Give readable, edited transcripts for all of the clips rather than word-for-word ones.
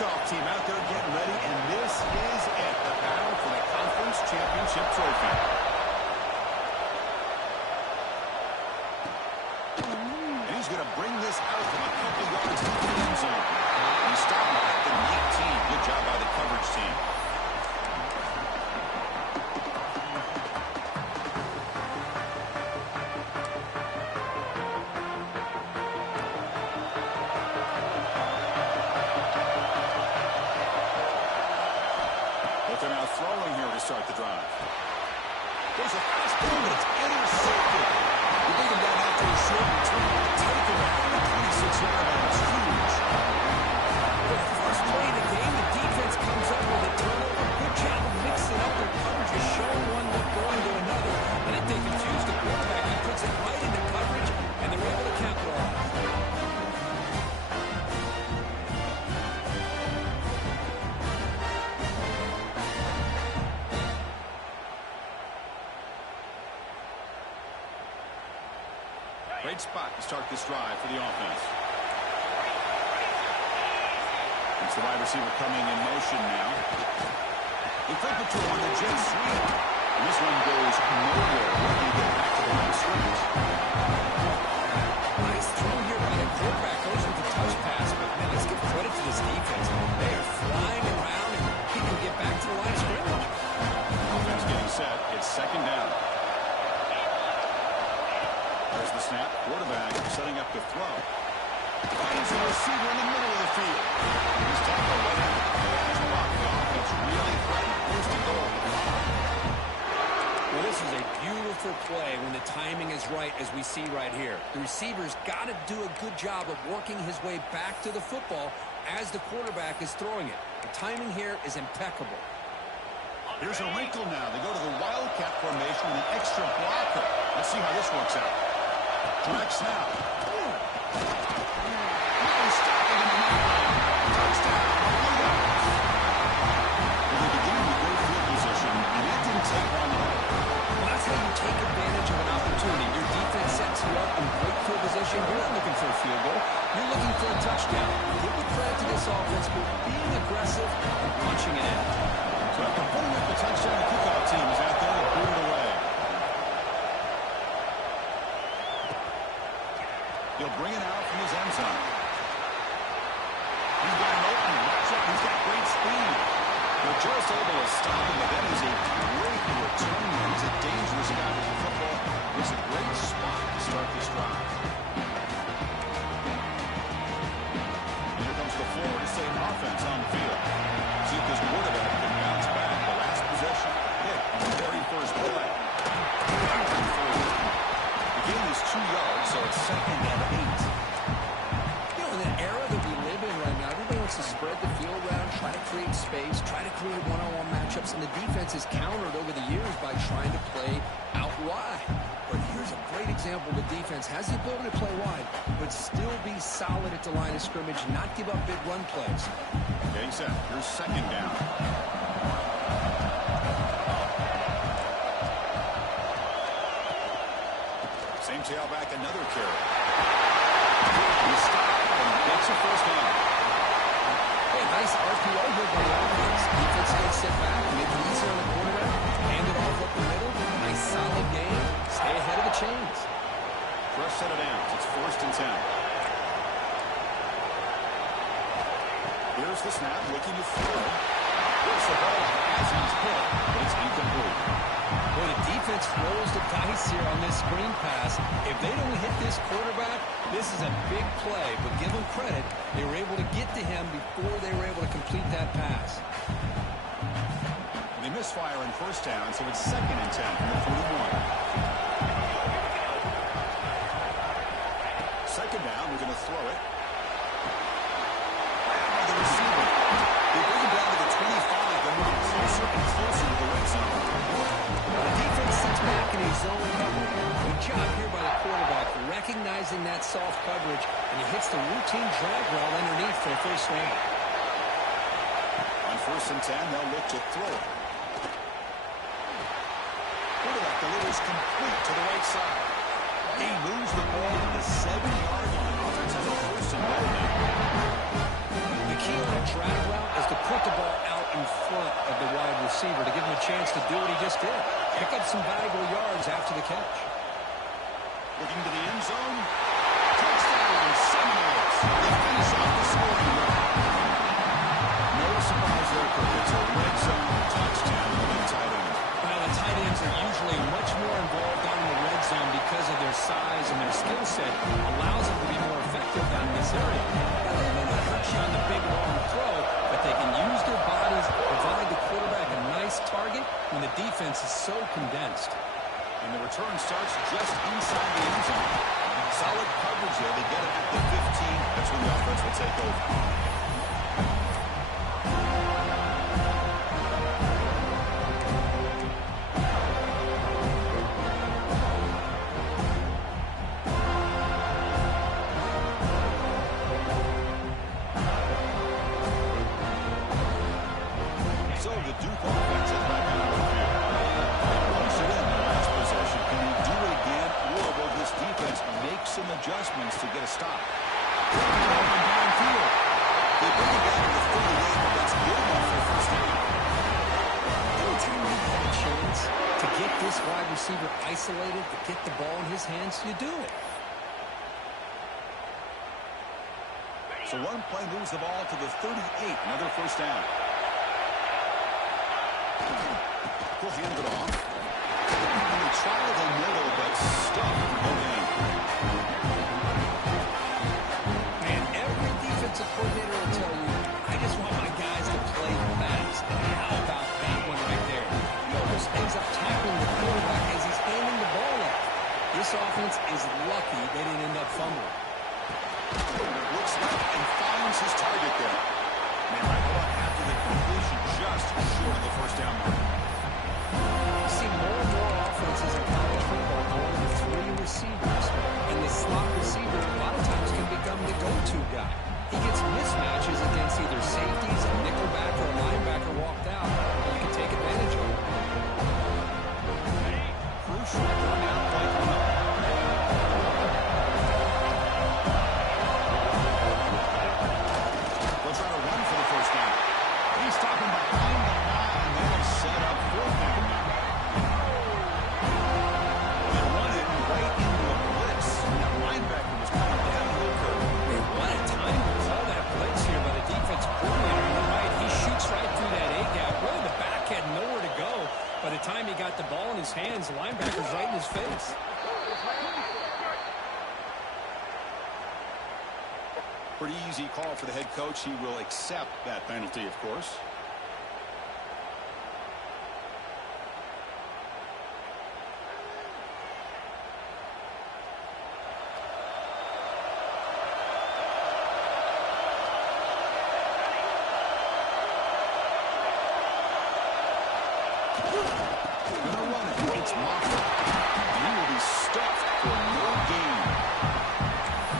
kickoff team out there getting ready, and this is it, the battle for the conference championship trophy. And he's going to bring this out from a couple yards into the end zone. He stopped at the 19. Good job by the coverage team. They're now throwing here to start the drive. There's a fastball, but it's intercepted. You bring him down after a short return. Takeaway on the 26-yard line. It's huge. The first play of the game, the defense comes up with a turnover. Good job of mixing up their coverage, just showing one look going to another. And if they confuse the quarterback, he puts it right into coverage, and they're able to capitalize. Great spot to start this drive for the offense. It's the wide receiver coming in motion now. They flip it to him on the jet sweep. And this one goes nowhere. Looking to get back to the line of scrimmage. Nice throw here by the quarterback. Goes with the touch pass. But, man, let's give credit to this defense. They are flying around, and he can get back to the line of scrimmage. Offense getting set. It's second down. There's the snap. Quarterback setting up to throw. Finds the receiver in the middle of the field. He's tackled right out. That's blocked off. It's really threatened. First and goal. Well, this is a beautiful play when the timing is right, as we see right here. The receiver's got to do a good job of working his way back to the football as the quarterback is throwing it. The timing here is impeccable. Here's a wrinkle now. They go to the Wildcat formation with an extra blocker. Let's see how this works out. Direct snap. No stopping him in the touchdown. Well, they began with great field position, and that didn't take long at all. Well, that's how you take advantage of an opportunity. Your defense sets you up in great field position. You're not looking for a field goal. You're looking for a touchdown. Give the credit to this offense for being aggressive and punching it in. So after putting up the touchdown, the kickoff team is out there to boot it away. He'll bring it out from his end zone. He's got an open. Watch out. He's got great speed. They're just able to stop him, but that is a great return. He's a dangerous guy with the football. It's a great spot to start this drive. And here comes the Florida State offense on the field. See if this quarterback can bounce back. The last possession hit on the very first play. The gain is 2 yards, so it's second and 8. You know, in the era that we live in right now, everybody wants to spread the field around, try to create space, try to create one-on-one matchups, and the defense is countered over the years by trying to play out wide. But here's a great example. The defense has the ability to play wide, but still be solid at the line of scrimmage, not give up big run plays. Getting set. Here's second down. Same tailback, another carry. He stopped and gets a first down. Hey, nice RPO here by the offense. Defense gets set back, make it easier on the quarterback, hand it off up the middle. Nice solid game. Stay ahead of the chains. First set of downs. It's first and 10. Here's the snap, looking to throw. Here's the ball as he's hit, but it's incomplete. Well, the defense rolls the dice here on this screen pass. If they don't hit this quarterback, this is a big play. But give them credit, they were able to get to him before they were able to complete that pass. They misfire in first down, so it's second and 10 from the 41. Second down, we're going to throw it. The receiver. They bring him down to the 25. They're moving closer and closer to the red zone. The defense sits back in his zone cover. Good job here by the quarterback, recognizing that soft coverage, and he hits the routine drag route underneath for a first down. On first and 10, they'll look to throw it. Quarterback delivers complete to the right side. He moves the ball to the 7-yard line. Offense has a first and goal now. The key on a drag route is to put the ball out in front of the wide receiver to give him a chance to do what he just did. Pick up some valuable yards after the catch. Looking to the end zone. Touchdown, Seminoles. They finish off the scoring drive. No surprise there, Kirk. It's a red zone touchdown for the tight end. Well, the tight ends are usually much more involved down in the red zone because of their size and their skill set. Allows them to be more effective down in this area. Now, they may not hurt you on the big long throw, but they can use their bodies, provide the quarterback a nice target when the defense is so condensed. And the return starts just inside the end zone. Solid coverage there. They get it at the 15. That's when the offense will take over. So the Duke offense is back out on the field. Once it in the last possession, can they do it again, or will this defense make some adjustments to get a stop? Downfield. They bring it down to the 38, but that's good enough for the first down. Every time you have a chance to get this wide receiver isolated, to get the ball in his hands, you do it. So one play moves the ball to the 38, another first down. He'll hand it off. And he tried the middle, but stuck. No gain. Man, every defensive coordinator will tell you, I just want my guys to play fast. And how about that one right there? He almost ends up tackling the quarterback as he's handing the ball off. This offense is lucky they didn't end up fumbling. Looks like and finds his target there. Man, right about after the completion, just short of the first down mark. You see more and more offenses in college football going with three receivers. And the slot receiver a lot of times can become the go-to guy. He gets mismatches against either safeties, a nickelback, or a linebacker walked out. And you can take advantage of it. Crucial third down play coming up. They'll try to run for the first down. He's stopping behind the line. They'll set up fourth down now. They run it right into a blitz. That linebacker was coming downhill curve. What a time to call that blitz here by the defensive coordinator. You're right. He shoots right through that A-gap. Really, the back had nowhere to go. By the time he got the ball in his hands, the linebacker's right in his face. Pretty easy call for the head coach. He will accept that penalty, of course. Gonna run it. It's Moffitt. He will be stuffed for no gain.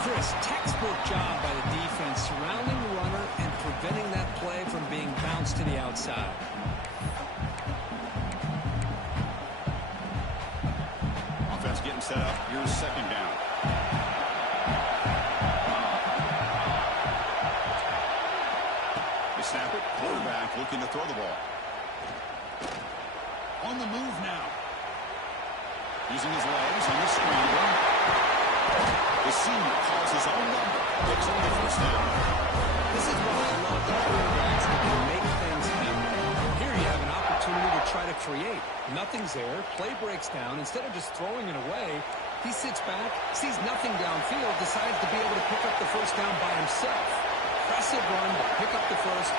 Chris, textbook job by the defense surrounding the runner and preventing that play from being bounced to the outside. Offense getting set up. Here's second down. They snap it. Quarterback looking to throw the ball. On the move now. Using his legs on the scrambler. The senior calls his own number. Picks on the first down. This is why I love the quarterbacks that can make things happen. Here you have an opportunity to try to create. Nothing's there. Play breaks down. Instead of just throwing it away, he sits back, sees nothing downfield, decides to be able to pick up the first down by himself. Impressive run to pick up the first,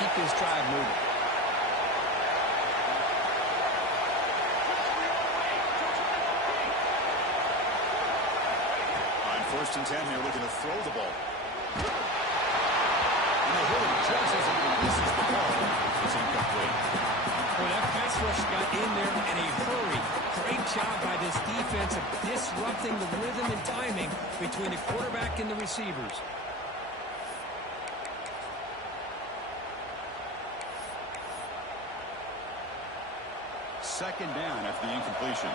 keep this drive moving. First and 10 here, looking to throw the ball. And the hitter just as he releases the ball. It's incomplete. Well, that pass rush got in there in a hurry. Great job by this defense of disrupting the rhythm and timing between the quarterback and the receivers. Second down after the incompletion.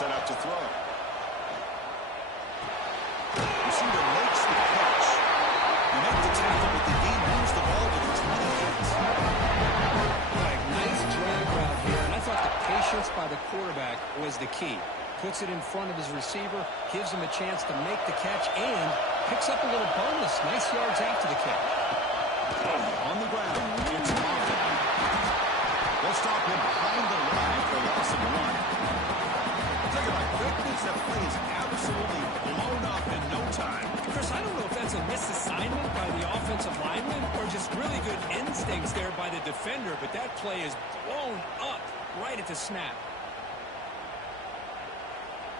set up to throw. Receiver makes the catch. You make the tackle, but the game moves the ball to the 28. Right, nice drag route here, and I thought the patience by the quarterback was the key. Puts it in front of his receiver, gives him a chance to make the catch, and picks up a little bonus. Nice yards after the catch. On the ground, it's Marvin. They'll stop him behind the line for a loss of 1. Talk about quickness, that play is absolutely blown up in no time. Chris, I don't know if that's a misassignment by the offensive lineman or just really good instincts there by the defender, but that play is blown up right at the snap.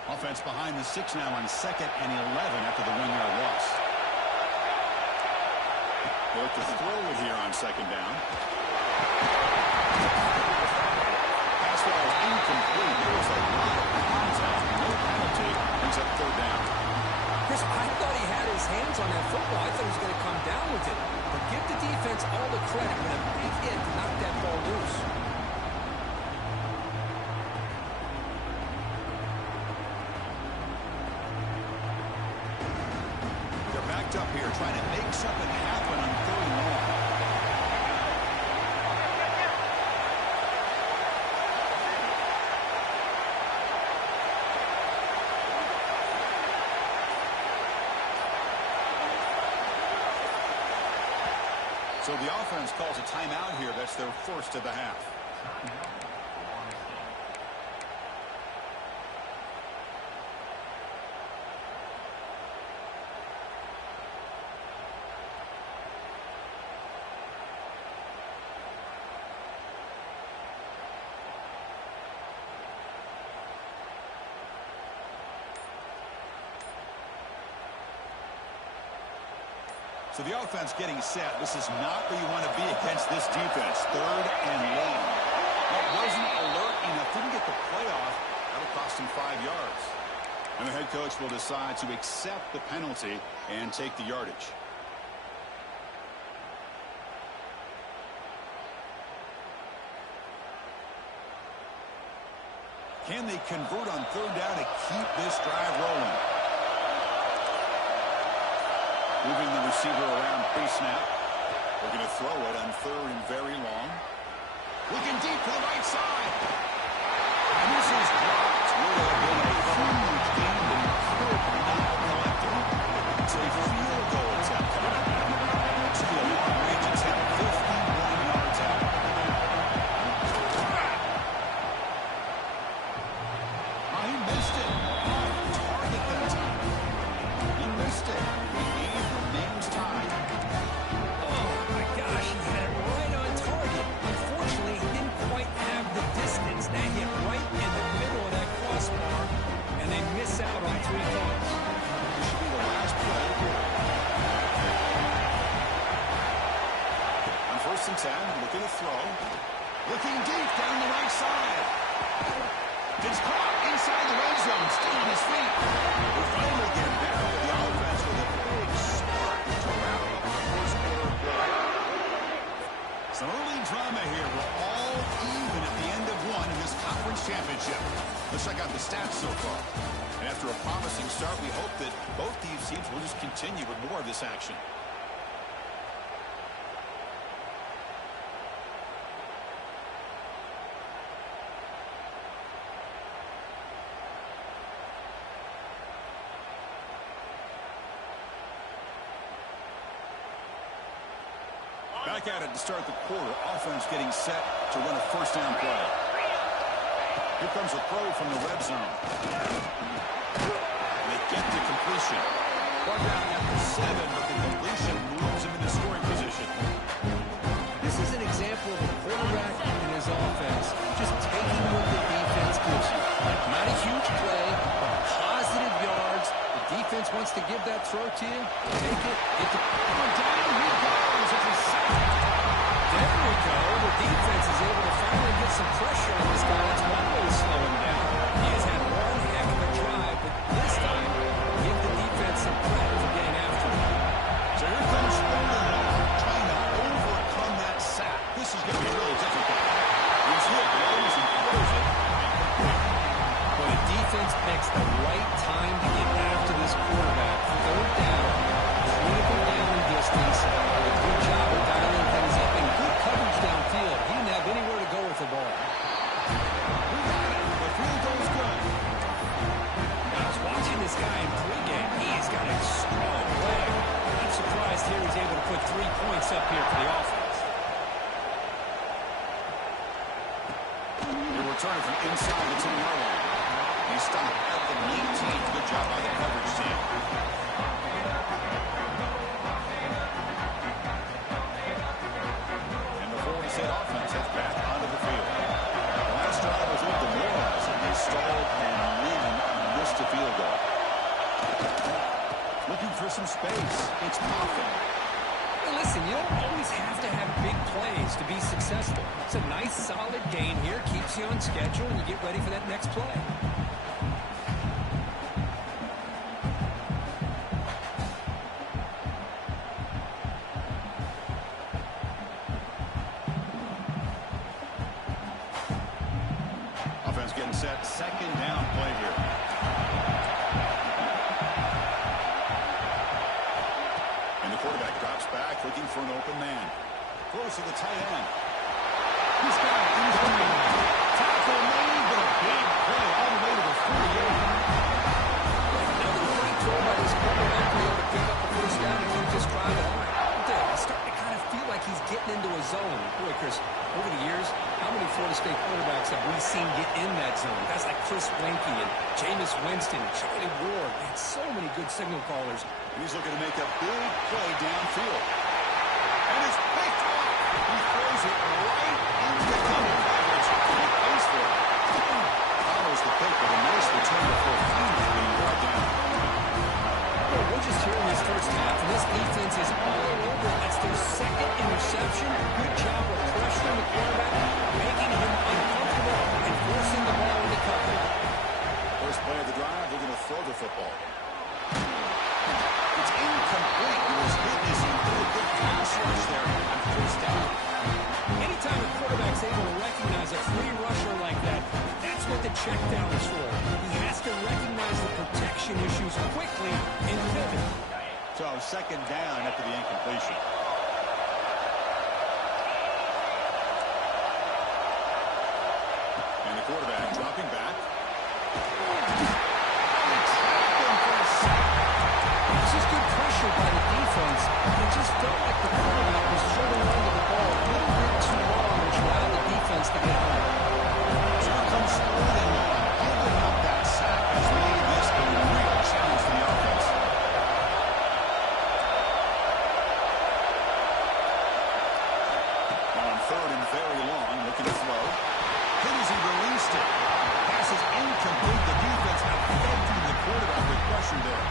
Offense behind the 6 now on 2nd and 11 after the 1-yard loss. They look to throw it here on 2nd down. Pass ball is incomplete. There was a lot of contact. No penalty. Brings up 3rd down. Chris, I thought he had his hands on that football. I thought he was going to come down with it. But give the defense all the credit with a big hit to knock that ball loose. Up here trying to make something happen on 3rd and long. So the offense calls a timeout here. That's their first of the half. So the offense getting set. This is not where you want to be against this defense. 3rd and long. That wasn't alert enough. Didn't get the play off. That'll cost him 5 yards. And the head coach will decide to accept the penalty and take the yardage. Can they convert on 3rd down to keep this drive rolling? Moving the receiver around pre-snap. They're going to throw it on 3rd and very long. Looking deep to the right side. And this is dropped. Would have been a huge gain, but he could not collect it. It's a field goal attempt coming up. It's a long-range attempt, 51 yards out. Oh, he missed it. Off target that time. He missed it. Out on 3 points. This should be the last play. On 1st and 10, looking to throw. Looking deep down the right side. It's caught inside the red zone, still on his feet. We finally get back to the offense with a big start to wrap up the first quarter of play. Some early drama here. We're all even at the end of 1 in this conference championship. Let's check out the stats so far. And after a promising start, we hope that both these teams will just continue with more of this action. Back at it to start the quarter. Offense getting set to run a 1st down play. Here comes a throw from the red zone. They get the completion. Brought down after 7, but the completion moves him into scoring position. This is an example of a quarterback and his offense just taking what the defense gives you. Not a huge play, but positive yards. The defense wants to give that throw to you. Take it. Get the down. He goes. It's a sack. There we go. The defense is able to finally get some pressure on this guy. That's one way to slow him down. He has had one heck of a drive, but this time, give the defense some credit for getting after him. So here comes Spurrier trying to overcome that sack. This is going to be really difficult. He's hit, blows, and throws it. Well, the defense 3 points up here for the offense. They're returning from inside the 10-yard line. He stopped at the 19. Good job by the coverage team. And the Florida State offense heads back onto the field. The last drive was a little demoralizing. They stalled and then missed a field goal. Looking for some space. It's Moffitt. Hey, listen, you don't always have to have big plays to be successful. It's a nice, solid gain here. Keeps you on schedule, and you get ready for that next play. Offense getting set. Second down play here. And the quarterback drops back, looking for an open man. Close to the tight end. He's got it. Tackle made, but a big play all the way to the 40-yard line. Another great throw by this quarterback to be able to pick up the first down and keep this drive alive. It's starting to kind of feel like he's getting into a zone. Boy, Chris, over the years, how many Florida State quarterbacks have we seen get in that zone? Guys like Chris Weinke and Jameis Winston, Charlie Ward. Man, so many good signal callers. He's looking to make a big play downfield. And it's picked off. He throws it right into the double coverage. He pays for it. Follows the pick with a nice return before finally being brought down. Well, we're just here in this first half, and this defense is all over. That's their second interception. Good job of pressuring the quarterback, making him uncomfortable, and forcing the ball into coverage. First play of the drive, they're going to throw the football. It's incomplete. He was hit as he did a good pass rush there on first down. Anytime a quarterback's able to recognize a free rusher like that, that's what the check down is for. He has to recognize the protection issues quickly and pivot. So second down after the incompletion. And the quarterback dropping back. This is good pressure by the defense. It just felt like the quarterback was holding on to the ball a little bit too long, which allowed the defense to get home. Here comes Sterling on. Giving up that sack has made this a real challenge for the offense. On third and very long, looking to throw. Hit as he released it. Pass is incomplete. The defense affecting the quarterback with pressure there.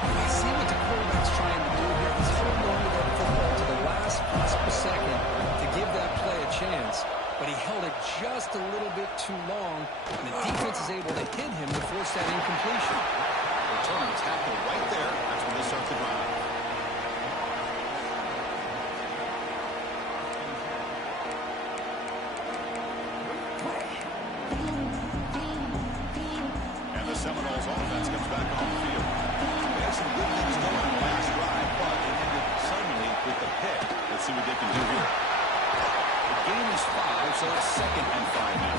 I see what the quarterback's trying to do here. He's holding on to that football to the last possible second to give that play a chance. But he held it just a little bit too long, and the defense is able to hit him to force that incompletion. Return tackle right there. That's when they start the drive. And the Seminoles offense comes back on the field. They had some good things going on the last drive, but it ended suddenly with the pick. Let's see what they can do here. The game is 5, so it's second and 5 now.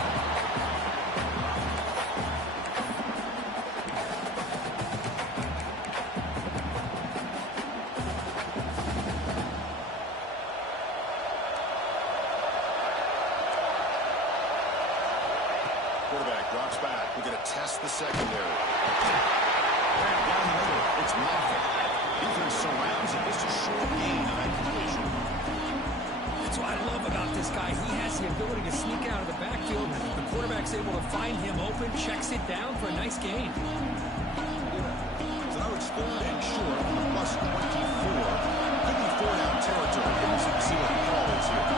Quarterback drops back. We're going to test the secondary. Right down the middle, it's Moffitt. Defense surrounds him. Just a short gain on that completion. That's what I love about this guy. He has the ability to sneak out of the backfield. The quarterback's able to find him open, checks it down for a nice gain. So now it's third and short on the plus 24. Could be 4-down territory. Let's see what the call is here.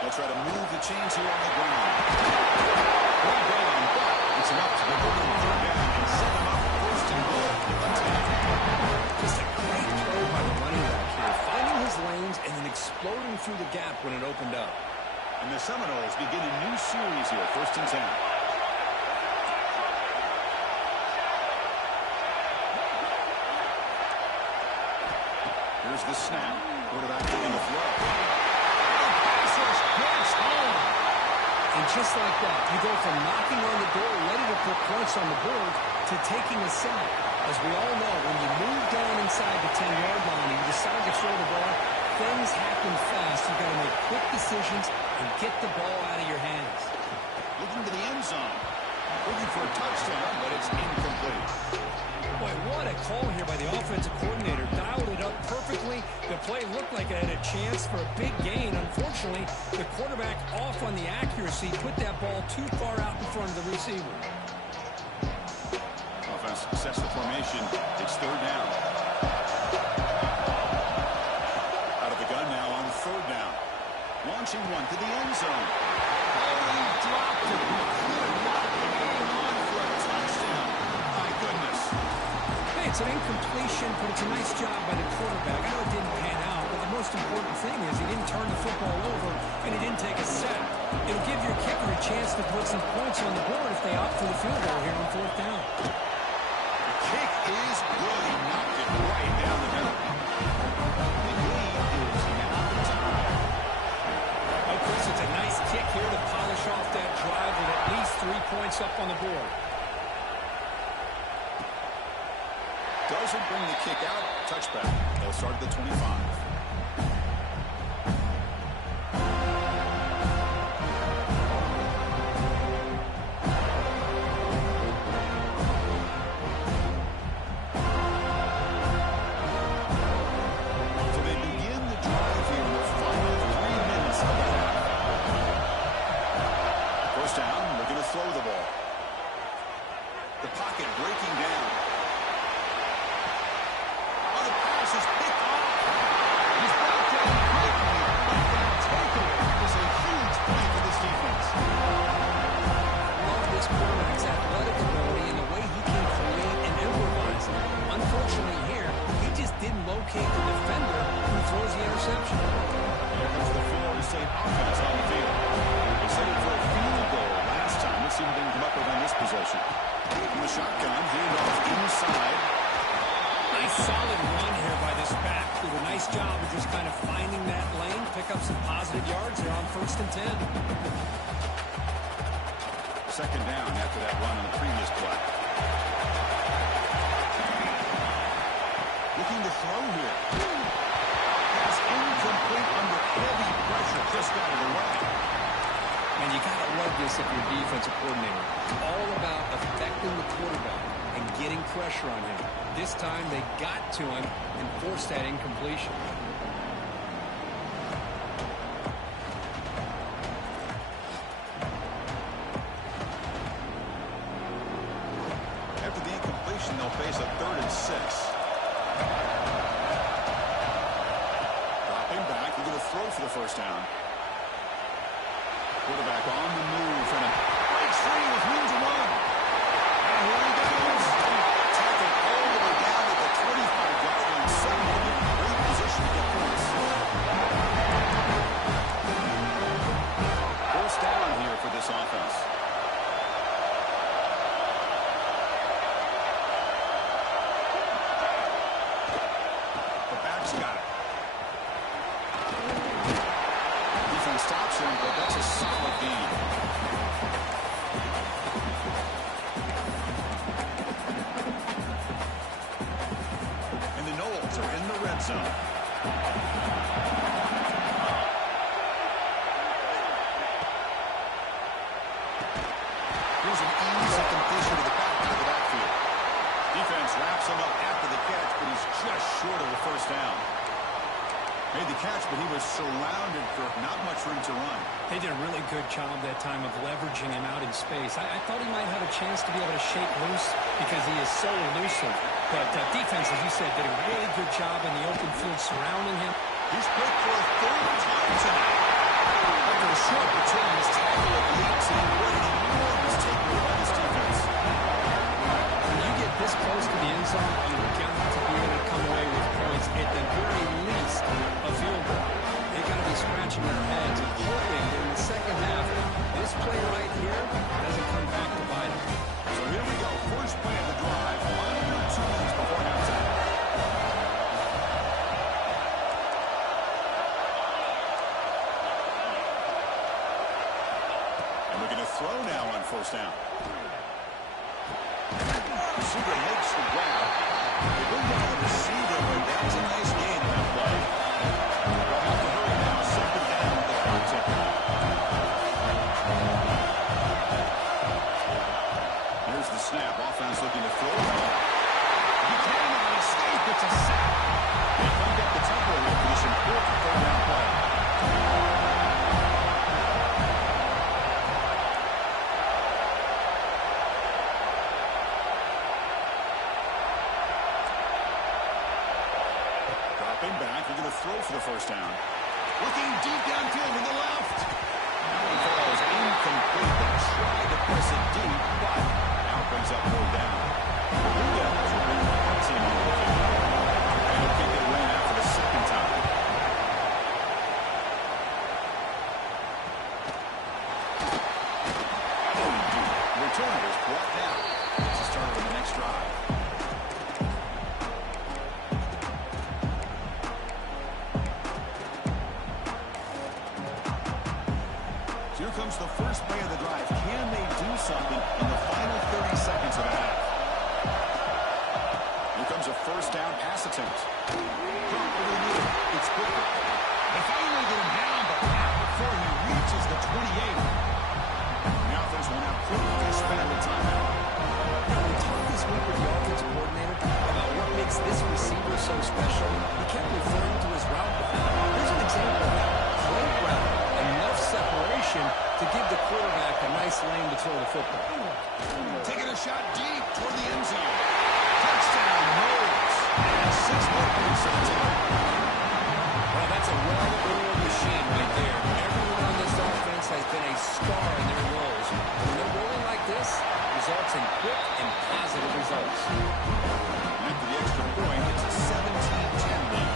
They'll try to move the chains here on the ground. One down, but it's enough to go over the third down and set them up first and goal. Just a great throw by the running back here, finding his lanes and then exploding through the gap when it opened up. And the Seminoles begin a new series here, first and 10. Here's the snap. Quarterback looking to throw. And just like that, you go from knocking on the door, ready to put points on the board, to taking a sack. As we all know, when you move down inside the 10-yard line and you decide to throw the ball, things happen fast. You've got to make quick decisions and get the ball out of your hands. Looking to the end zone. Looking for a touchdown, but it's incomplete. Boy, what a call here by the offensive coordinator. Dialed it up perfectly. The play looked like it had a chance for a big gain. Unfortunately, the quarterback off on the accuracy put that ball too far out in front of the receiver. Offense sets the formation. It's third down. Out of the gun now on third down. Launching one to the end zone. Oh, he dropped it. Could not hang on for a touchdown. My goodness. Hey, it's an incompletion, but it's a nice job by the quarterback. I know it didn't pan out, but the most important thing is he didn't turn the football over and he didn't take a sack. It'll give your kicker a chance to put some points on the board if they opt for the field goal here on fourth down. The kick is good. He knocked it right down the middle. The lead is now tied. Oh, Chris, it's a nice kick here to polish off that drive with at least 3 points up on the board. Doesn't bring the kick out. Touchback. They'll start at the 25. Throw the ball. The pocket breaking down. Oh, the pass is picked off. He's brought down quickly, but that takeaway is a huge play for this defense. Love this quarterback's athletic ability and the way he can create and improvise. Unfortunately here, he just didn't locate the defender who throws the interception. Here comes the Florida State offense on the field. They set it for a field goal last time. Let's see what they can come up with on this possession. In the shotgun, handoff inside. Nice solid run here by this back. Did a nice job of just kind of finding that lane, pick up some positive yards there on 1st and 10. Second down after that run on the previous play. Looking to throw here. Pass incomplete under heavy pressure. Just got it away. And you got to love this if you're defensive coordinator. It's all about affecting the quarterback and getting pressure on him. This time they got to him and forced that incompletion. After the incompletion, they'll face a 3rd and 6. Dropping back, they're going to throw for the first down. Quarterback on the move and breaks free with room to run. And here he goes. Tackled all the way down at the 25-yard line. Suddenly in great position to get points. First down here for this offense. The back's got it. Defense stops him, but that's a solid gain. And the Knowles are in the red zone. Here's an easy completion to the back out of the backfield. Defense wraps him up after the catch, but he's just short of the first down. Made the catch, but he was surrounded for not much room to run. They did a really good job that time of leveraging him out in space. I thought he might have a chance to be able to shake loose because he is so elusive. But defense, as you said, did a really good job in the open field surrounding him. He's picked for a 3rd time tonight. After a short return, his tackle of the 18, what an enormous takeaway by this defense. When you get this close to the end zone, you've got to be able to come away with points at the very least a field goal. They've got to be scratching their heads and hoping that in the second half, this play right here doesn't come back to bite them. So here we go. First play of the drive. Under 2 minutes before halftime. And we're going to throw now on first down. Receiver makes the grab. They bring down the receiver, but that was a nice gain in that play. They'll have to hurry now. Second down with the clock ticking. Here's the snap. Offense looking to throw it. He cannot escape. It's a sack. They bring up the tempo here for this important third down play. Dropping back. They're going to throw for the first down. Looking deep downfield to the left. That one falls incomplete. They tried to press it deep, but now it brings up third down. Team on the field. And he'll kick it away now for the second time. The return is brought down. It's the start of the next drive. Here comes the first play of the drive. Can they do something in the final 30 seconds of the half? Here comes a first down pass attempt. It's good. They finally get him down, but not before he reaches the 28. The offense will now quickly expand the timeout. We talked this week with the offensive coordinator about what makes this receiver so special. He kept referring to his route. Here's an example of that. Great route, enough separation to give the quarterback a nice lane to throw the football. Taking a shot deep toward the end zone. Touchdown, Knowles. And 6 more points to the team. Well, that's a well-oiled machine right there. Everyone on this offense has been a star in their roles. When they're rolling like this, results in quick and positive results. After the extra point, it's a 17-10 lead.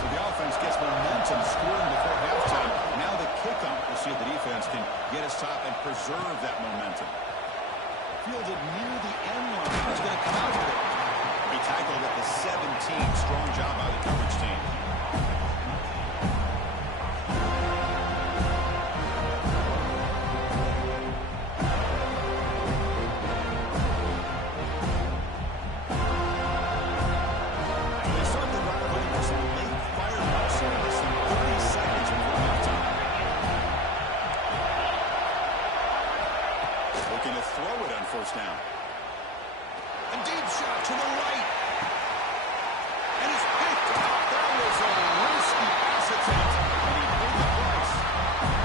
So the offense gets momentum scoring before halftime. Now the kickoff. We'll see if the defense can get a stop and preserve that momentum. Fielded near the end line. He's going to come out with it. He tackled at the 17. Strong job by the coverage team. They start the drive looking for some late fireworks here. Less than 30 seconds before halftime. Looking to throw it on first down. A deep shot to the right. And it's picked up. That was a risky pass attempt. And he paid the price.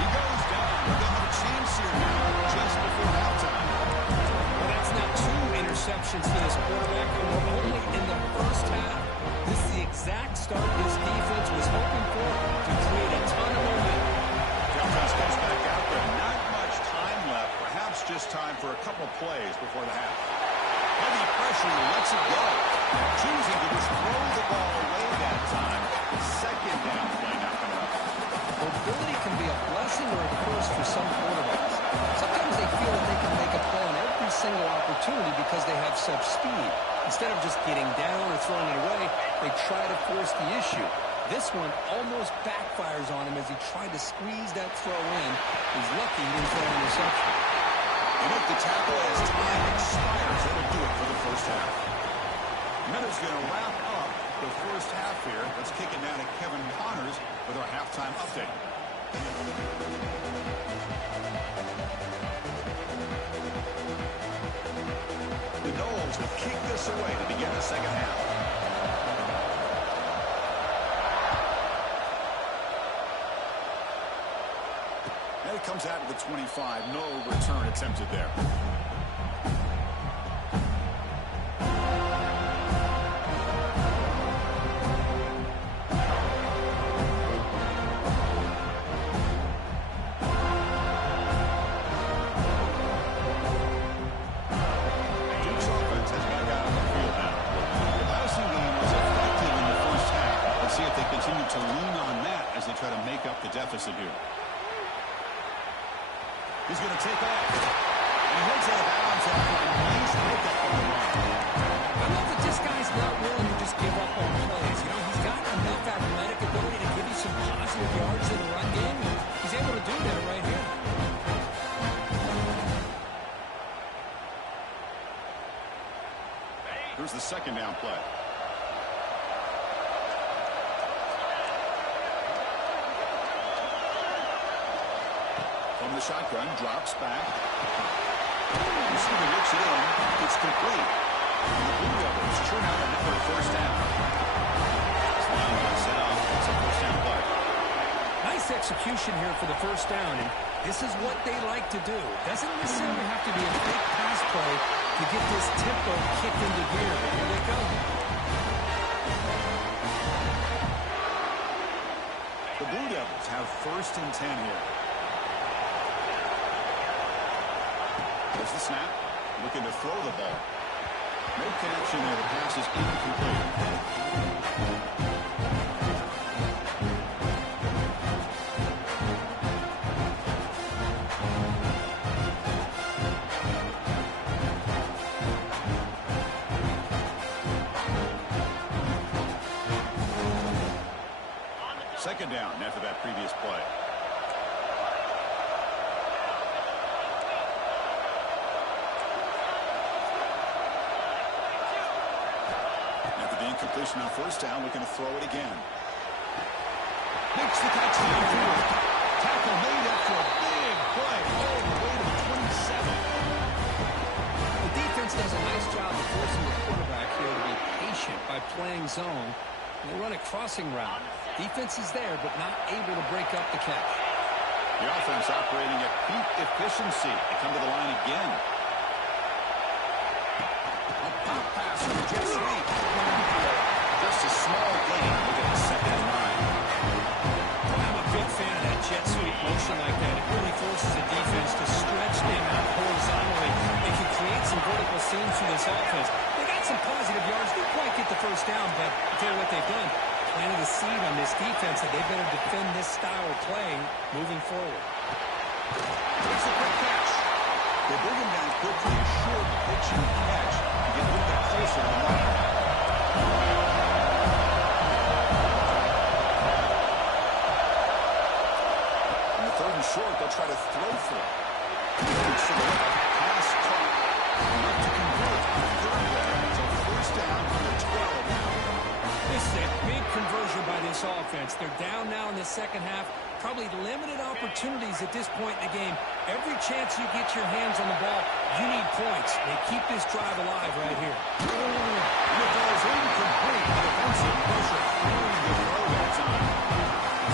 He goes down. They'll have a chance here now just before halftime. Well, that's now 2 interceptions to this quarterback, and we're only in the first half. This is the exact start this defense was hoping for to create a ton of momentum. The offense gets back out there. Not much time left. Perhaps just time for a couple plays before the half. Heavy pressure, he lets it go. Choosing to just throw the ball away that time. Second down play now coming up. Mobility can be a blessing or a curse for some quarterbacks. Sometimes they feel that they can make a play on every single opportunity because they have such speed. Instead of just getting down or throwing it away, they try to force the issue. This one almost backfires on him as he tried to squeeze that throw in. He's lucky he didn't throw an interception. They make the tackle as time expires. That'll do it for the first half. Minutes going to wrap up the first half here. Let's kick it down to Kevin Connors with our halftime update. The Knowles will kick this away to begin the second half. And it comes out to the 25. No return attempted there. Duke's offense has back out on the field now. The passing game was effective in the first half. Let's see if they continue to lean on that as they try to make up the deficit here. He's going to take off. And he heads out of bounds after a nice pickup on the run. I love that this guy's not willing to just give up on plays. You know, he's got enough athletic ability to give you some positive yards in the run game. And he's able to do that right here. Here's the second down play. from the shotgun, drops back. Receiver looks it in. It's complete. And the Blue Devils churn out another first down. So now they'll set up. It's a first down play. Nice execution here for the first down, and this is what they like to do. Doesn't necessarily have to be a big pass play to get this tempo kicked into gear. But here they go. The Blue Devils have first and 10 here. There's the snap. Looking to throw the ball. No connection there. The pass is incomplete. Second down after that previous play. After the incompletion on first down, looking to throw it again. Makes the touchdown through. Tackle made after a big play all the way to the 27. The defense does a nice job of forcing the quarterback here to be patient by playing zone. And they run a crossing route. Defense is there, but not able to break up the catch. The offense operating at peak efficiency. They come to the line again. A pop pass from Jet Sweep. Just a small gain. Look at the second and 9. I'm a big fan of that jet sweep motion like that. It really forces the defense to stretch them out horizontally. It can create some vertical seams through this offense. They got some positive yards. Didn't quite get the first down, but I'll tell you what they've done. Planted a seed on this defense that they better defend this style of playing moving forward. It's a quick catch. They bring him down quickly. A short pitch and catch. Get a little bit closer to the line. On the third and short, they'll try to throw for it. To the left. Pass caught. Enough to convert. Third down. It's a first down on the 12 now. This is a big conversion by this offense. They're down now in the second half. Probably limited opportunities at this point in the game. Every chance you get your hands on the ball, you need points. They keep this drive alive right here. And the ball's incomplete. The defensive pressure throwing the throw that time.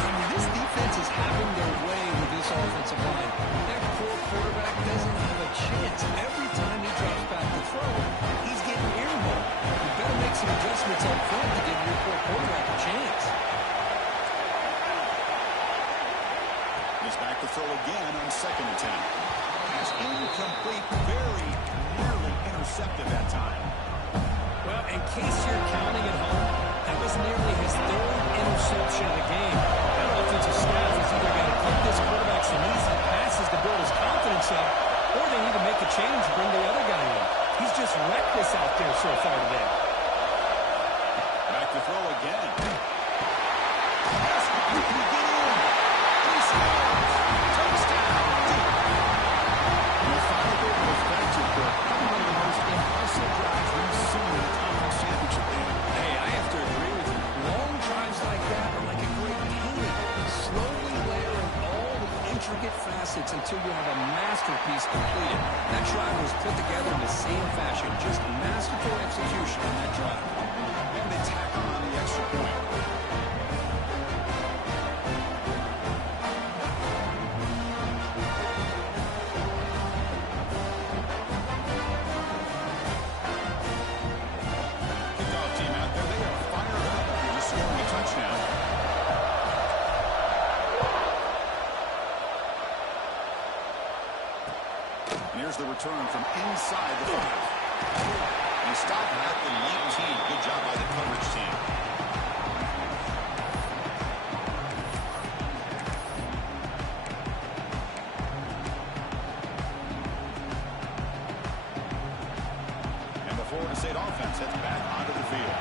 I mean, this defense is having their way with this offensive line. That poor quarterback doesn't have a chance. Every time he drops back to throw, he's getting earmarked. You better make some adjustments up front to give your poor quarterback a chance. He's back to throw again on second and 10. Pass incomplete, very nearly intercepted that time. Well, in case you're counting at home, that was nearly his third interception of the game. That offensive staff is either going to put this quarterback some easy passes to build his confidence up, or they need to make a change and bring the other guy in. He's just reckless out there so far today. Back to throw again. Pass, you can get in. He scores. Touchdown. And the final bit of effective work. Probably one of the most impressive drives we've seen in a conference championship game. Hey, I have to agree with you. Long drives like that are like a great painting. Slowly layering all the intricate facets until you have a masterpiece completed. That drive was put together in the same fashion. Just masterful execution on that drive. And they tack on the extra point. Kickoff team out there. They are fired up after just scoring a touchdown. And here's the return from inside the 5. They stop at the 19. Good job by the coverage team. And the Florida State offense heads back onto the field.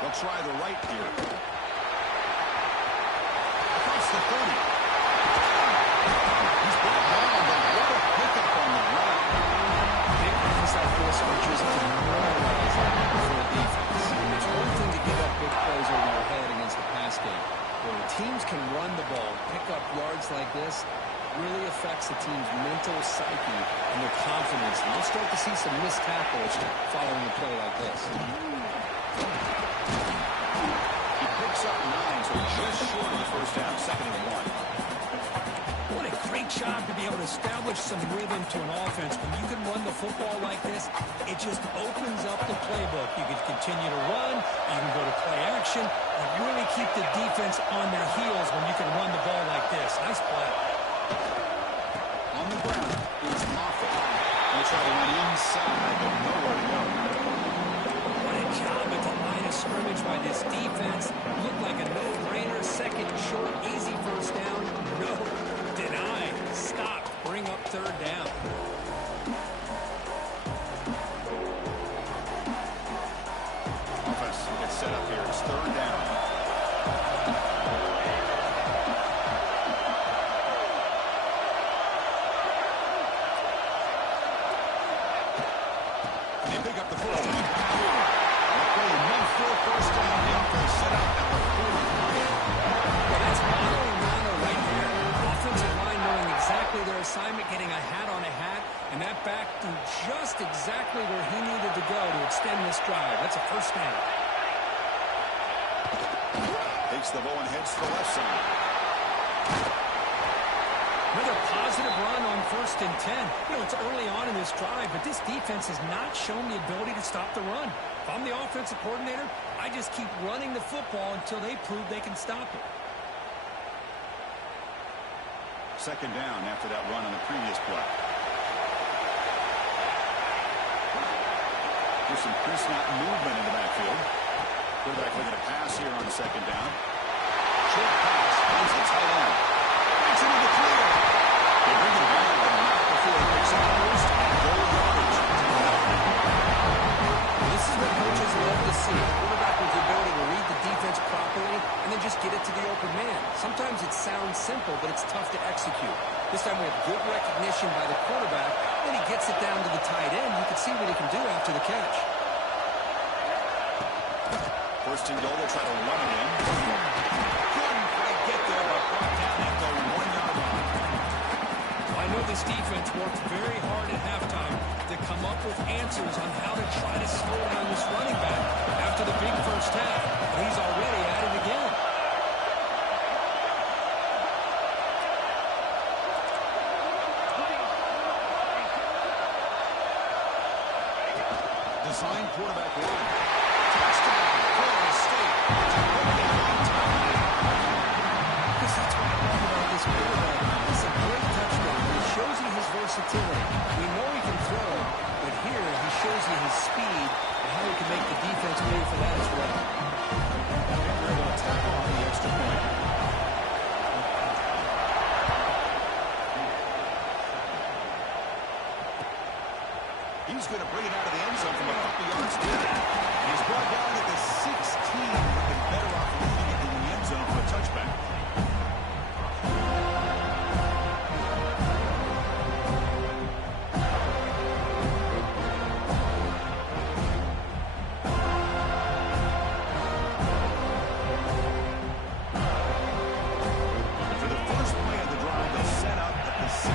They'll try the right here. Across the 30. He's brought down, but what a pickup on the ground. Big runs like this are just demoralizing for a defense. It's one thing to give up yards like this really affects the team's mental psyche and their confidence. And you'll start to see some missed tackles following a play like this. He picks up 9, so just short of the first down, 2nd and 1. What a great job to be able to establish some rhythm to an offense. When you can run the football like this, it just opens up the playbook. You can continue to run, you can go to play action, and really keep the defense on their heels when you can run the ball like this. Nice play. On the ground is Moffitt. He'll try to run inside, but nowhere to go. What a job at the line of scrimmage by this defense. Looked like a no-brainer. 2nd and short, easy first down. No. Deny. Stop. Bring up 3rd down. Offense gets set up here. It's 3rd down. They pick up the first down. Okay, mid-field first down. The offense set up at the 45. Well, that's mano right there. Offensive line knowing exactly their assignment, getting a hat on a hat, and that back to just exactly where he needed to go to extend this drive. That's a first down. Takes the ball and heads to the left side. Another positive run on 1st and 10. You know, it's early on in this drive, but this defense has not shown the ability to stop the run. If I'm the offensive coordinator, I just keep running the football until they prove they can stop it. 2nd down after that run on the previous play. There's some pre-snap movement in the backfield. Quarterback looking to pass here on 2nd down. Short pass finds the tight end. Breaks into the clear. They bring him down, but not before he picks up first and goal yardage. This is what coaches love to see. A quarterback with the ability to read the defense properly and then just get it to the open man. Sometimes it sounds simple, but it's tough to execute. This time we have good recognition by the quarterback. Then he gets it down to the tight end. You can see what he can do after the catch. 1st and goal, they'll try to run it in. Couldn't quite get there, but brought down at the 1-yard line. I know this defense worked very hard at halftime to come up with answers on how to try to slow down this running back after the big first half. And he's already at it again. Design quarterback run. Touchdown, Florida State. I guess that's what I love about this quarterback. It's a great touchdown. It shows you his versatility. We know he can throw, but here he shows you his speed and how he can make the defense pay for that as well. They're able to tackle on the extra point. He's going to bring it out of the end zone from a couple yards deep. He's brought down at the 16. Looking better off leaving it in the end zone for a touchback. For the first play of the drive, they set up at the 16.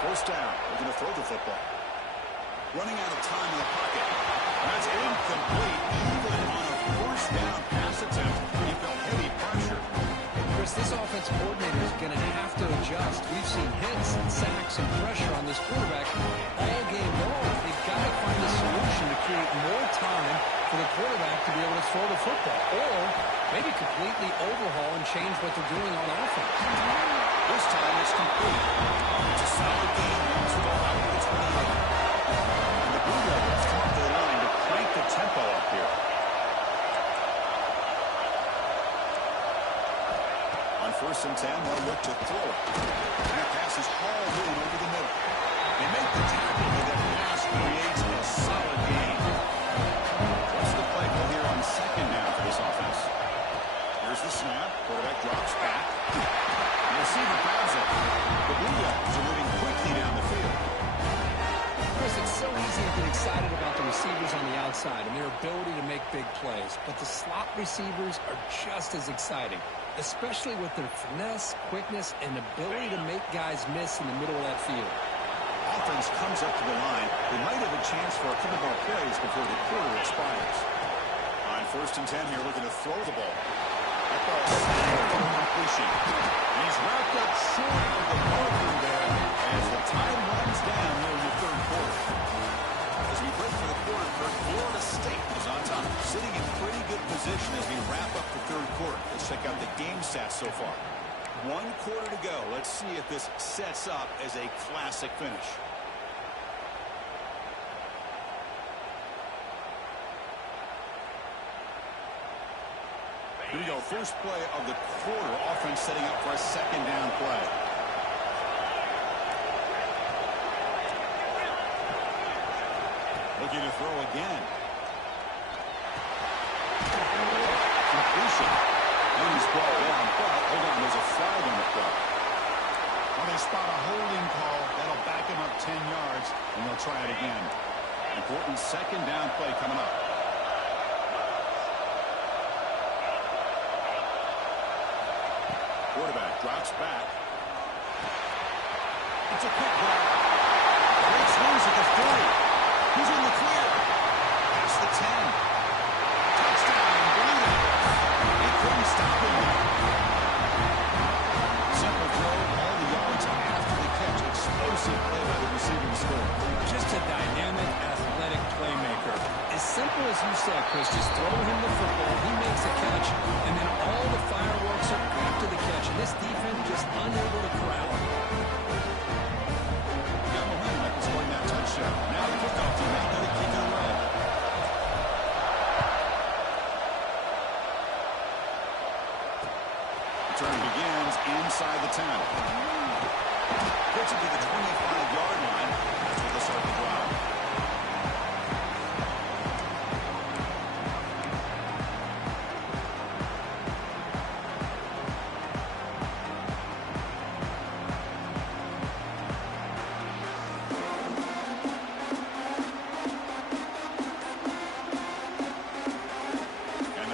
First down, looking to throw the football. Running out of time in the pocket. That's incomplete. Even on a first down pass attempt, he felt heavy pressure. Chris, this offensive coordinator is going to have to adjust. We've seen hits and sacks and pressure on this quarterback all game long. They've got to find a solution to create more time for the quarterback to be able to throw the football, or maybe completely overhaul and change what they're doing on offense. This time it's complete. It's a solid game. Moves the ball out to the 28. And the Blue Devils come up to the line to crank the tempo up here. On 1st and 10, they'll look to throw it. And that pass is hauled in over the middle. They make the tackle, but that pass creates a solid gain. What's the play call here on 2nd down for this offense? Here's the snap. Quarterback drops back. The receiver grabs it. The Blue Devils are moving quickly down the field. Chris, it's so easy easy to get excited about the receivers on the outside and their ability to make big plays, but the slot receivers are just as exciting, especially with their finesse, quickness, and ability to make guys miss in the middle of that field. Offense comes up to the line. They might have a chance for a couple more plays before the quarter expires. On 1st and 10 here, looking to throw the ball. That ball snagged for completion. And he's wrapped up short of the marker there as the time runs down here in the 3rd quarter. As we break for the quarter, Florida State is on top, sitting in pretty good position as we wrap up the 3rd quarter. Let's check out the game stats so far. 1 quarter to go. Let's see if this sets up as a classic finish. Here we go. First play of the quarter. Offense setting up for a 2nd down play. Looking to throw again. Completion. And he's brought down, but hold on, there's a flag on the play. Well, they spot a holding call. That'll back him up 10 yards, and they'll try it again. Important 2nd down play coming up. Quarterback drops back. It's a quick grab. Breaks loose at the 40. He's in the clear. Past the 10. Touchdown, Blue. He couldn't stop him. Simple throw, all the yards after the catch. Explosive play by the receiving score. Just a dynamic, athletic playmaker. As simple as you said, Chris, just throw him the football, he makes a catch, and then all the fireworks are after the catch, and this defense just unable to corral him. Got momentum after scoring that touchdown. Now the kickoff team out there to kick it away. Return begins inside the 10. Gets it to the 25-yard line. That's where they'll start the drive.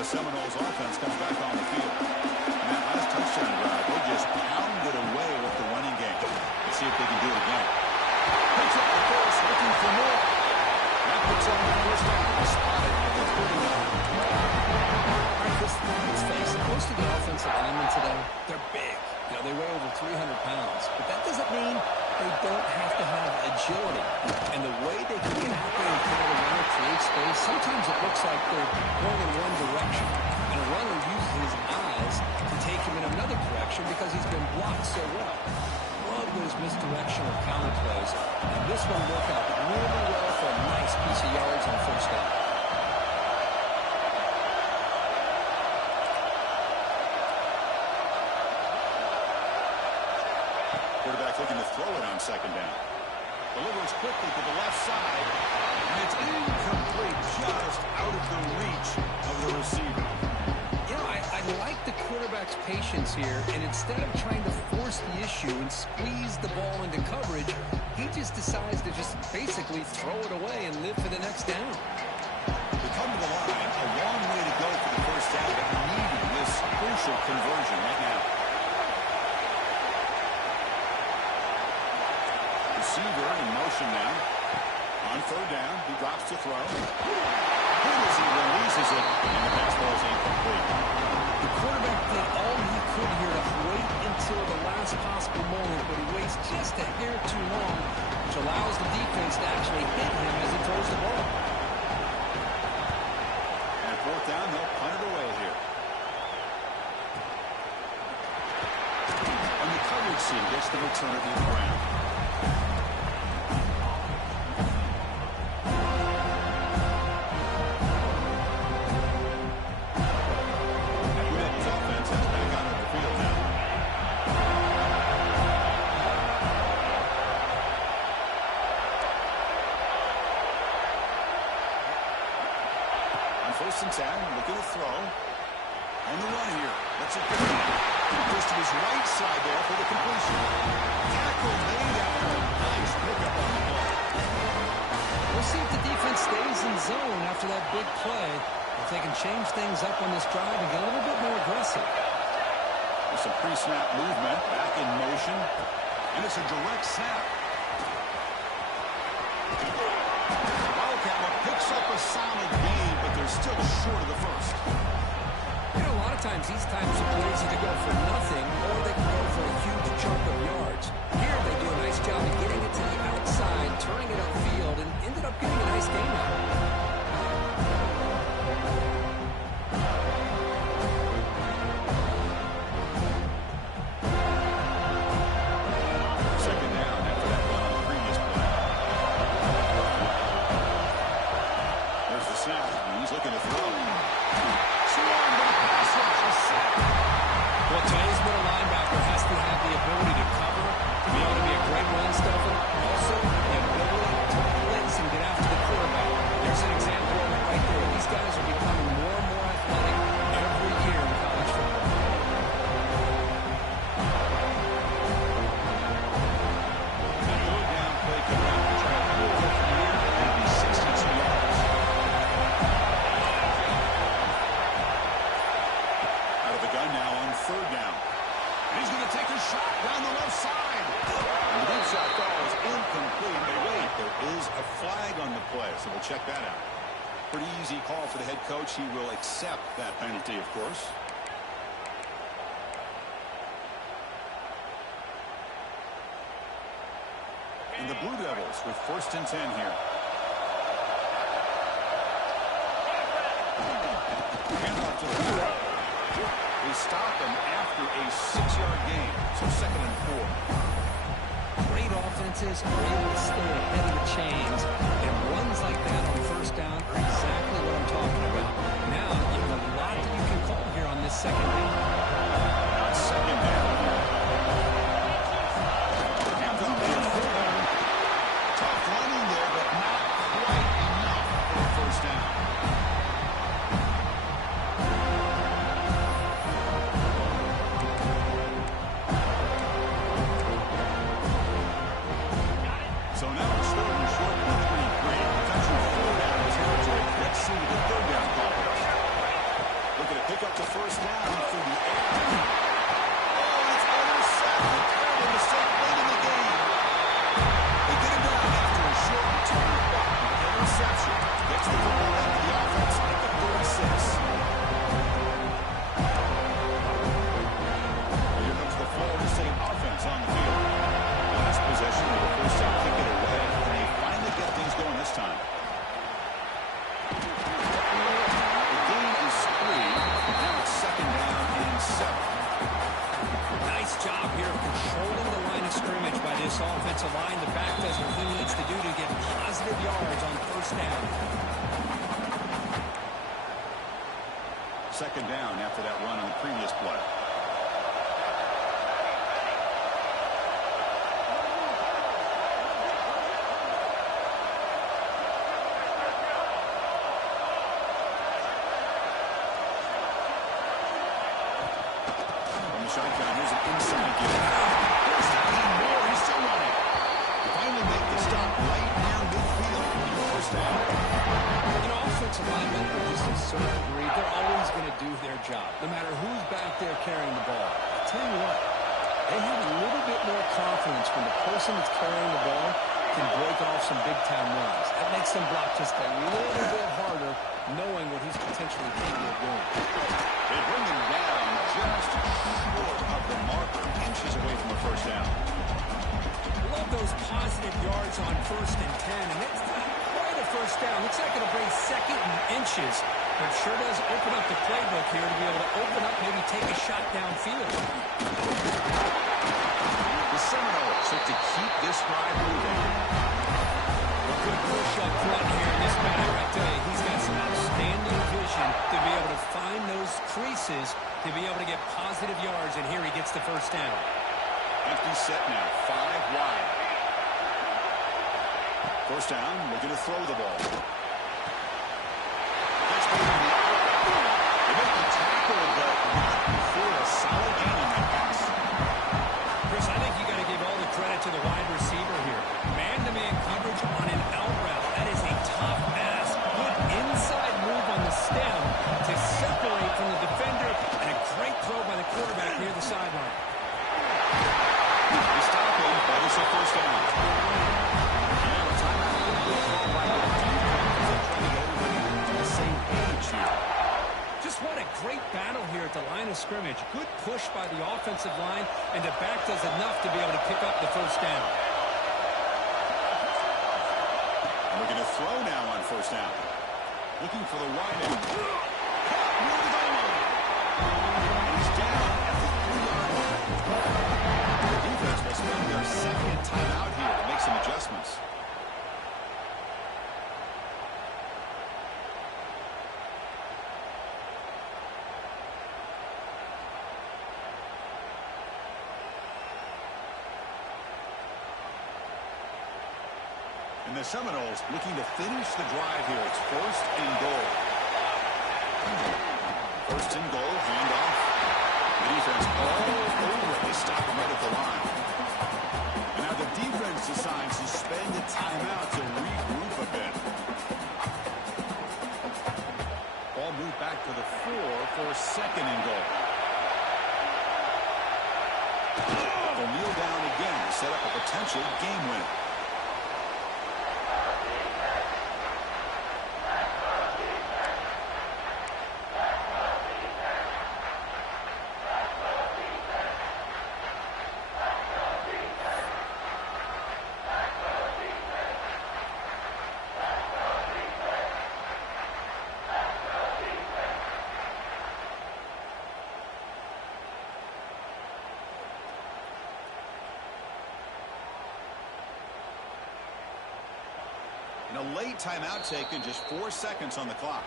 Seminoles offense comes back on the field. And that last touchdown drive, they just pounded away with the running game. Let's see if they can do it again. Picks up the first, looking for more. That puts on the first down. Spotted at the 31. All right, Chris, let's face it, most of the offensive linemen today, they're big. You know, they weigh over 300 pounds. But that doesn't mean they don't have to have agility. And the way they can get out there and cover the runner, create space, sometimes it looks like they're going in one direction. And a runner uses his eyes to take him in another direction because he's been blocked so well. Love those misdirectional counter plays. And this one worked out really well for a nice piece of yards on 1st down. Quarterback looking to throw it on 2nd down. Delivers quickly to the left side. And it's incomplete, just out of the reach of the receiver. You know, I like the quarterback's patience here, and instead of trying to force the issue and squeeze the ball into coverage, he just decides to just basically throw it away and live for the next down. They come to the line, a long way to go for the 1st down, but needing this crucial conversion right now. Receiver in motion now. On 3rd down, he drops to throw. And as he releases it, and the pass ball is incomplete. The quarterback did all he could here to wait until the last possible moment, but he waits just a hair too long, which allows the defense to actually hit him as he throws the ball. And 4th down, they'll punt it away here. And the coverage team gets the return of the ground. First and 10, looking to throw. On the run here. Let's it go. Just to his right side there for the completion. Tackle made after a nice pickup on the ball. Well, see if the defense stays in zone after that big play. If they can change things up on this drive and get a little bit more aggressive. There's some pre-snap movement, back in motion, and it's a direct snap. Wildcat picks up a solid gain, but they're still short of the first. You know, a lot of times these types of plays either go for nothing or they can go for a huge chunk of yards. Here they do a nice job of getting it to the outside, turning it upfield, and ended up getting a nice gain out of it. Second down after that run on the previous play. There's the snap. He's looking to throw. Well, today's middle linebacker has to have the ability to cover, to be able to be a great run stuffer. Also, the ability to blitz and get after the quarterback. There's an example of it right there. These guys are becoming more and more athletic every year in college football. That third down play coming out to try to pull it from here. It'll be 62 yards. Out of the gun now on third down. And he's going to take a shot down the left side. And the deep shot falls incomplete. But wait, there is a flag on the play, so we'll check that out. Pretty easy call for the head coach. He will accept that penalty, of course. And the Blue Devils with 1st and 10 here. Handoff to the right. They stop him after a 6-yard gain. So 2nd and 4. Great offenses are able to stay ahead of the chains, and runs like that on first down are exactly what I'm talking about. Now, you have a lot that you can call here on this second down. On second down. Handoff to the fullback. Tough running there, but not quite enough for a first down. So now we're starting short with 3-3. Potential 4-down territory. Let's see what the third down call is. Looking to pick up the first down through the air. Oh, it's intercepted. Terrible mistake late in the game. They get it down after a short return. Interception. Gets the football back to the offense at the 36. Here comes the Florida State offense on the field. Last possession of the first down, kick it away, and they finally get things going this time. The gain is 3. Now it's 2nd down and 7. Nice job here of controlling the line of scrimmage by this offensive line. The back does what he needs to do to get positive yards on first down. 2nd down after that run on the previous play. Shotgun, here's an inside give. There's the gain more. He's still running. Finally make the stop right near midfield for your first down. You know, offensive linemen are just a certain degree. They're always going to do their job, no matter who's back there carrying the ball. I'll tell you what, they have a little bit more confidence when the person that's carrying the ball can break off some big-time runs. That makes them block just a little bit harder, knowing what he's potentially capable of doing. They bring him down just short of the marker, inches away from the first down. Love those positive yards on 1st and 10, and it's not quite a first down. Looks like it'll bring 2nd and inches, but sure does open up the playbook here to be able to open up, maybe take a shot downfield. The Seminoles look to keep this drive moving. A good push up front here. This batter, I tell you, he's got some outstanding vision to be able to find those creases to be able to get positive yards, and here he gets the first down. Empty set now, 5 wide. First down, looking to throw the ball. That's going to be they make the tackle, but not for a solid gain on that pass. Chris, I think you got to give all the credit to the wide receiver here. Man-to-man coverage on an out route. That is a great battle here at the line of scrimmage. Good push by the offensive line, and the back does enough to be able to pick up the first down. Looking to throw now on first down. Looking for the wide end. Caught near the goal line. And he's down at the 3-yard line. The defense will spend their second timeout here to make some adjustments. And the Seminoles looking to finish the drive here. It's first and goal. First and goal, handoff. The defense all over it. They stop him right at the line. And now the defense decides to spend a timeout to regroup a bit. Ball moved back to the 4 for second and goal. They'll kneel down again to set up a potential game winner. And a late timeout taken, just 4 seconds on the clock.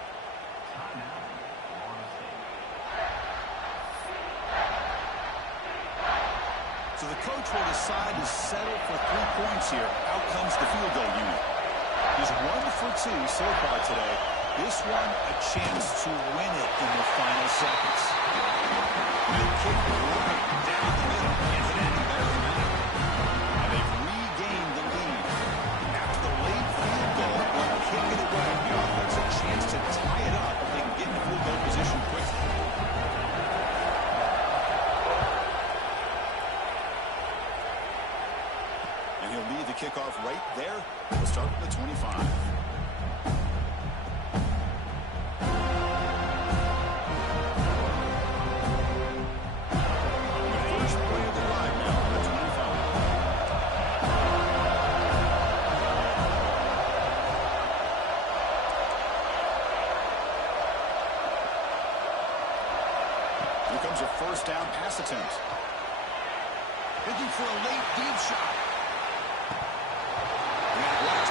So the coach will decide to settle for 3 points here. Out comes the field goal unit. He's 1 for 2 so far today. This one, a chance to win it in the final seconds. Good kick right down the middle. Gets it in there in the middle. And they've regained the lead. After the late field goal, will kick it away. The offense a chance to tie it up if they can get in field goal position quickly. And he'll lead the kickoff right there. We'll start with the 25. Here comes a first down pass attempt. Looking for a late deep shot. And at last